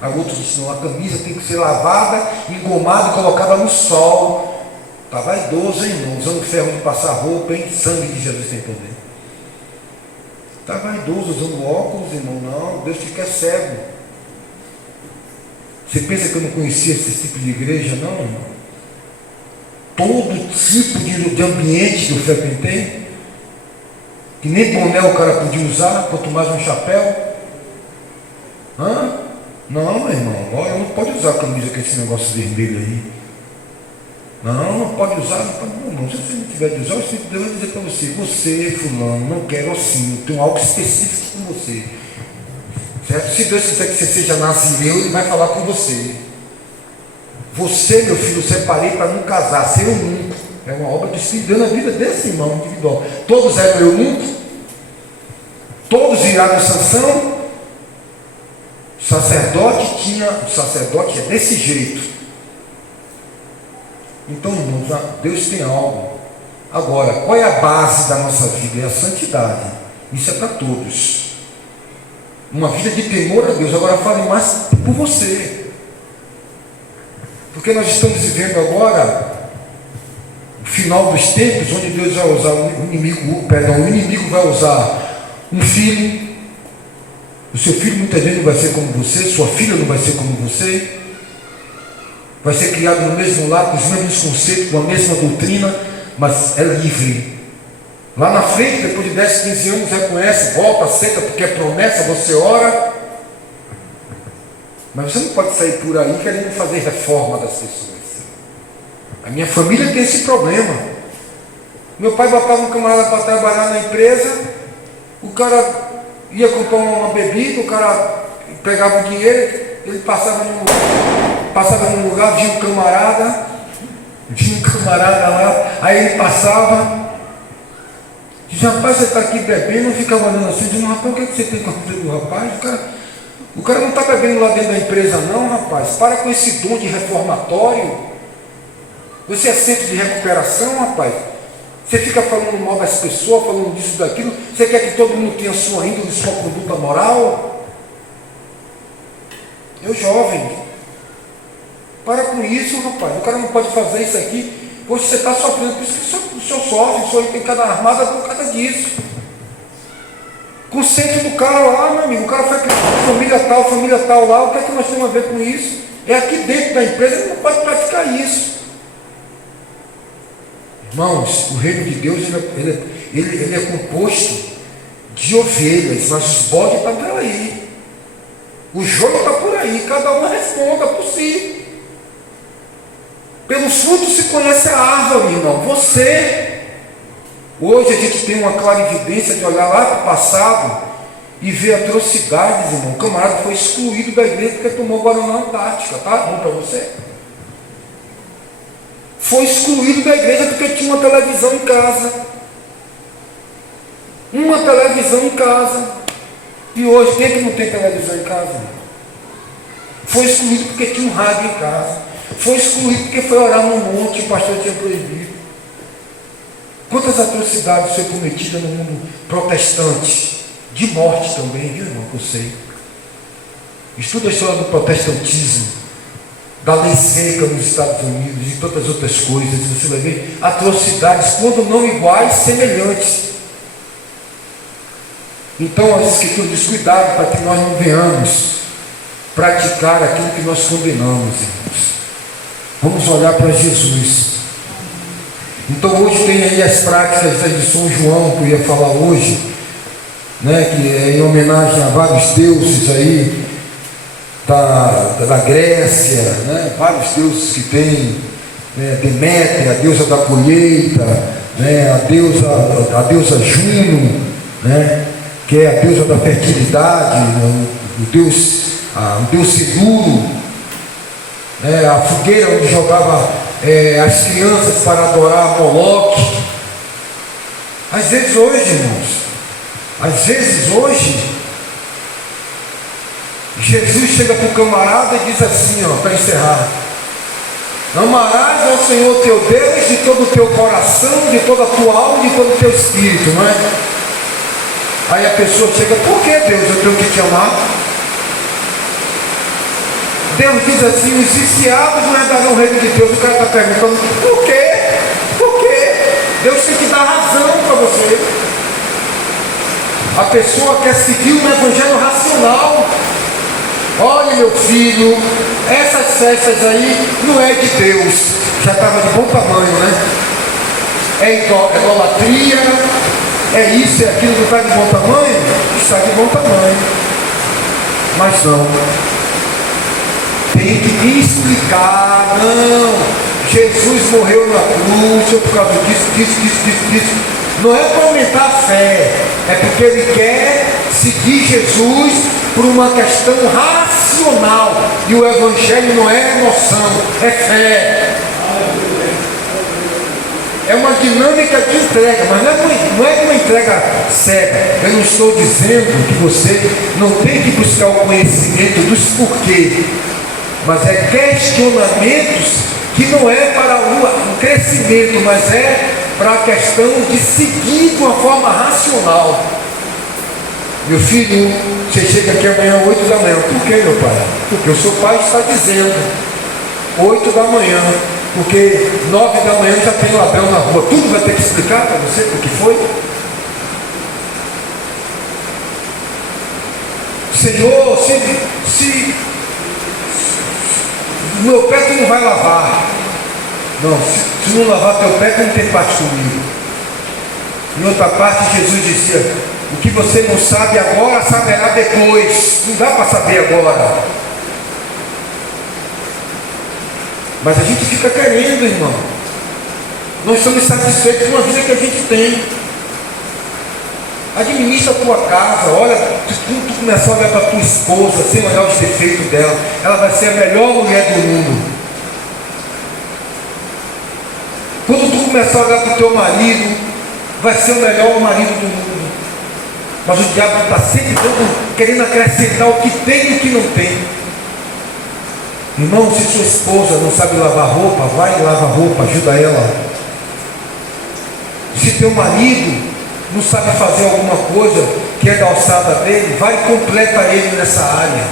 A outra disse, não, a camisa tem que ser lavada, engomada e colocada no sol. Está vaidoso, hein, irmão? Usando ferro de passar roupa, hein? Sangue de Jesus tem poder. Está vaidoso usando óculos, irmão? Não, Deus te quer cego. Você pensa que eu não conhecia esse tipo de igreja, não, irmão? Todo tipo de ambiente que eu frequentei, que nem boné o cara podia usar, quanto mais um chapéu. Não, meu irmão, agora não pode usar a camisa com esse negócio vermelho aí. Não pode usar, não. Se você não tiver de usar, o Espírito de Deus vai dizer para você, fulano, não quero assim, eu tenho algo específico com você. Certo? Se Deus quiser que você seja nazireu, Ele vai falar com você. Você, meu filho, eu separei para não casar, ser eunuco. É uma obra do Espírito de Deus na vida desse irmão individual. Todos eram eunucos, todos viraram Sansão. O sacerdote é desse jeito. Então, irmãos, Deus tem algo. Agora, qual é a base da nossa vida? É a santidade. Isso é para todos. Uma vida de temor a Deus. Agora fale mais por você. Porque nós estamos vivendo agora o final dos tempos, onde Deus vai usar o inimigo vai usar um filho. O seu filho muitas vezes não vai ser como você, sua filha não vai ser como você. Vai ser criado no mesmo lar, com os mesmos conceitos, com a mesma doutrina, mas é livre. Lá na frente, depois de 10, 15 anos, reconhece, volta, aceita, porque é promessa, você ora. Mas você não pode sair por aí querendo fazer reforma das pessoas. A minha família tem esse problema. Meu pai botava um camarada para trabalhar na empresa, o cara ia comprar uma bebida, o cara pegava o dinheiro, ele passava num lugar, via um camarada lá, aí ele passava, dizia, rapaz, você está aqui bebendo, ficava olhando assim, dizendo, rapaz, o que você tem com a vida do rapaz? O cara não está bebendo lá dentro da empresa não, rapaz, para com esse dom de reformatório, você é centro de recuperação, rapaz, você fica falando mal das pessoas, falando disso, daquilo, você quer que todo mundo tenha sua índole, sua conduta moral? Eu jovem, para com isso, rapaz. O cara não pode fazer isso aqui. Hoje você está sofrendo, por isso que o senhor sofre, o senhor tem cada armada por causa disso. Com o centro do cara lá, meu amigo, o cara foi criado família tal lá, o que é que nós temos a ver com isso? É aqui dentro da empresa, ele não pode praticar isso. Irmãos, o reino de Deus ele é composto de ovelhas, mas os bodes estão por aí. O jogo está por aí, cada um responda por si. Pelo fruto se conhece a árvore, irmão. Você, hoje a gente tem uma clara evidência de olhar lá para o passado e ver atrocidades, irmão. O camarada foi excluído da igreja porque tomou Guaraná Antártica, tá? Bom para você? Foi excluído da igreja porque tinha uma televisão em casa. Uma televisão em casa. E hoje, quem é que não tem televisão em casa? Foi excluído porque tinha um rádio em casa. Foi excluído porque foi orar no monte e o pastor tinha proibido. Quantas atrocidades foram cometidas no mundo protestante? De morte também, viu, irmão, que eu sei. Estuda a história do protestantismo, da lei seca nos Estados Unidos e tantas outras coisas. Você vai ver atrocidades, quando não iguais, semelhantes. Então as escrituras diz cuidado para que nós não venhamos praticar aquilo que nós condenamos, irmãos. Vamos olhar para Jesus. Então hoje tem aí as práticas de São João, que eu ia falar hoje, né, que é em homenagem a vários deuses aí da Grécia, né, vários deuses que tem, né, Deméter, a deusa da colheita, né, a deusa Juno, né, que é a deusa da fertilidade, né, o deus Seguro, né, a fogueira onde jogava as crianças para adorar Moloque. Às vezes hoje, Jesus chega para o camarada e diz assim, para encerrar: amarás ao Senhor teu Deus de todo o teu coração, de toda a tua alma, de todo o teu espírito, não é? Aí a pessoa chega: por que, Deus, eu tenho que te amar? Deus diz assim: os viciados não herdarão o reino de Deus. O cara está perguntando: por quê? Por quê? Deus tem que dar razão para você. A pessoa quer seguir um evangelho racional. Olha, meu filho, essas festas aí não é de Deus. Já estava de bom tamanho, né? É idolatria, é isso, é aquilo, não está de bom tamanho? Está de bom tamanho. Mas não. Tem que me explicar. Não, Jesus morreu na cruz por causa disso. Não é para aumentar a fé, é porque ele quer seguir Jesus por uma questão racional. E o evangelho não é emoção, é fé. É uma dinâmica de entrega, mas não é uma entrega cega. Eu não estou dizendo que você não tem que buscar o conhecimento dos porquês, mas é questionamentos que não é para o crescimento, mas é para a questão de seguir de uma forma racional. Meu filho, você chega aqui amanhã às 8 da manhã. Por que, meu pai? Porque o seu pai está dizendo 8 da manhã, porque 9 da manhã já tem ladrão na rua. Tudo vai ter que explicar para você o que foi? Senhor, se o meu pé tu não vai lavar. Não, se não lavar teu pé, tu não tem parte comigo. Em outra parte, Jesus dizia: o que você não sabe agora, saberá depois. Não dá para saber agora. Mas a gente fica querendo, irmão. Nós estamos satisfeitos com a vida que a gente tem. Administra a tua casa. Olha, tu começar a olhar para a tua esposa sem olhar os defeitos dela, ela vai ser a melhor mulher do mundo. Quando tu começar a olhar para o teu marido, vai ser o melhor marido do mundo. Mas o diabo está sempre querendo acrescentar o que tem e o que não tem. Irmão, se sua esposa não sabe lavar roupa, vai e lava roupa, ajuda ela. Se teu marido não sabe fazer alguma coisa que é da alçada dele, vai e completa ele nessa área.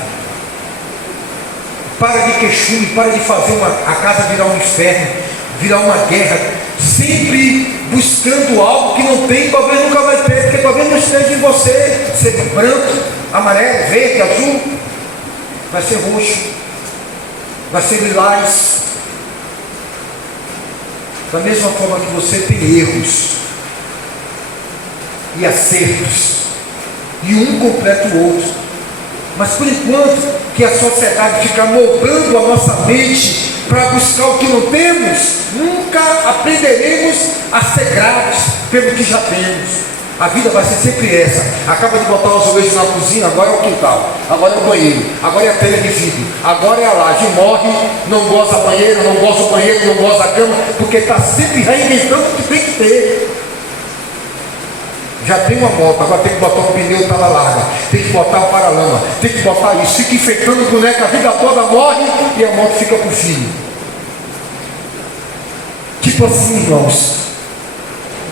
Para de queixume, para de fazer a casa virar um inferno, virar uma guerra, sempre buscando algo que não tem, talvez nunca vai ter, porque talvez não esteja em você. Ser branco, amarelo, verde, azul, vai ser roxo, vai ser lilás. Da mesma forma que você tem erros e acertos, e um completa o outro. Mas por enquanto que a sociedade fica moldando a nossa mente para buscar o que não temos, nunca aprenderemos a ser gratos pelo que já temos. A vida vai ser sempre essa. Acaba de botar o azulejo na cozinha, agora é o quintal, agora é o banheiro, agora é a telha de vidro, agora é a laje. Morre, não goza banheiro, não goza o banheiro, não goza a cama, porque está sempre reinventando o que tem que ter. Já tem uma moto, agora tem que botar um pneu tala larga, tem que botar o paralama, tem que botar isso, fica enfeitando o boneco a vida toda, morre e a moto fica com o filho. Tipo assim, irmãos,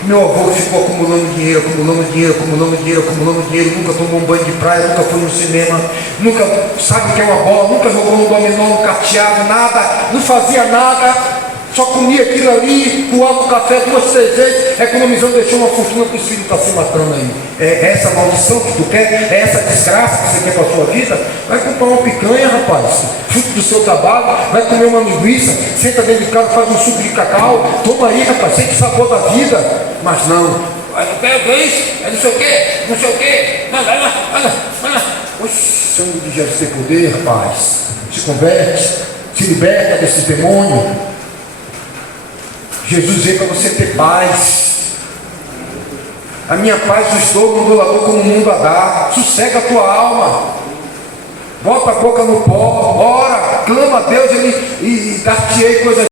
meu avô ficou acumulando dinheiro, nunca tomou um banho de praia, nunca foi no cinema, nunca sabe o que é uma bola, nunca jogou no dominó, no carteado, nada, não fazia nada. Só comia aquilo ali, coava o café 2, 3 vezes, economizando, deixou uma fortuna para os filhos estar se matando aí. É essa maldição que tu quer? É essa desgraça que você quer para a sua vida? Vai comprar uma picanha, rapaz, fruto do seu trabalho, vai comer uma linguiça, senta dentro de casa, faz um suco de cacau, toma aí, rapaz, sente o sabor da vida. Mas não, não pega isso, é não sei o quê, manda lá. O sangue de Jesus tem poder, rapaz. Se converte, se liberta desse demônio. Jesus veio para você ter paz. A minha paz vos dou, não dou como o mundo a dá. Sossega a tua alma. Bota a boca no pó, ora, clama a Deus e dar-te-ei coisas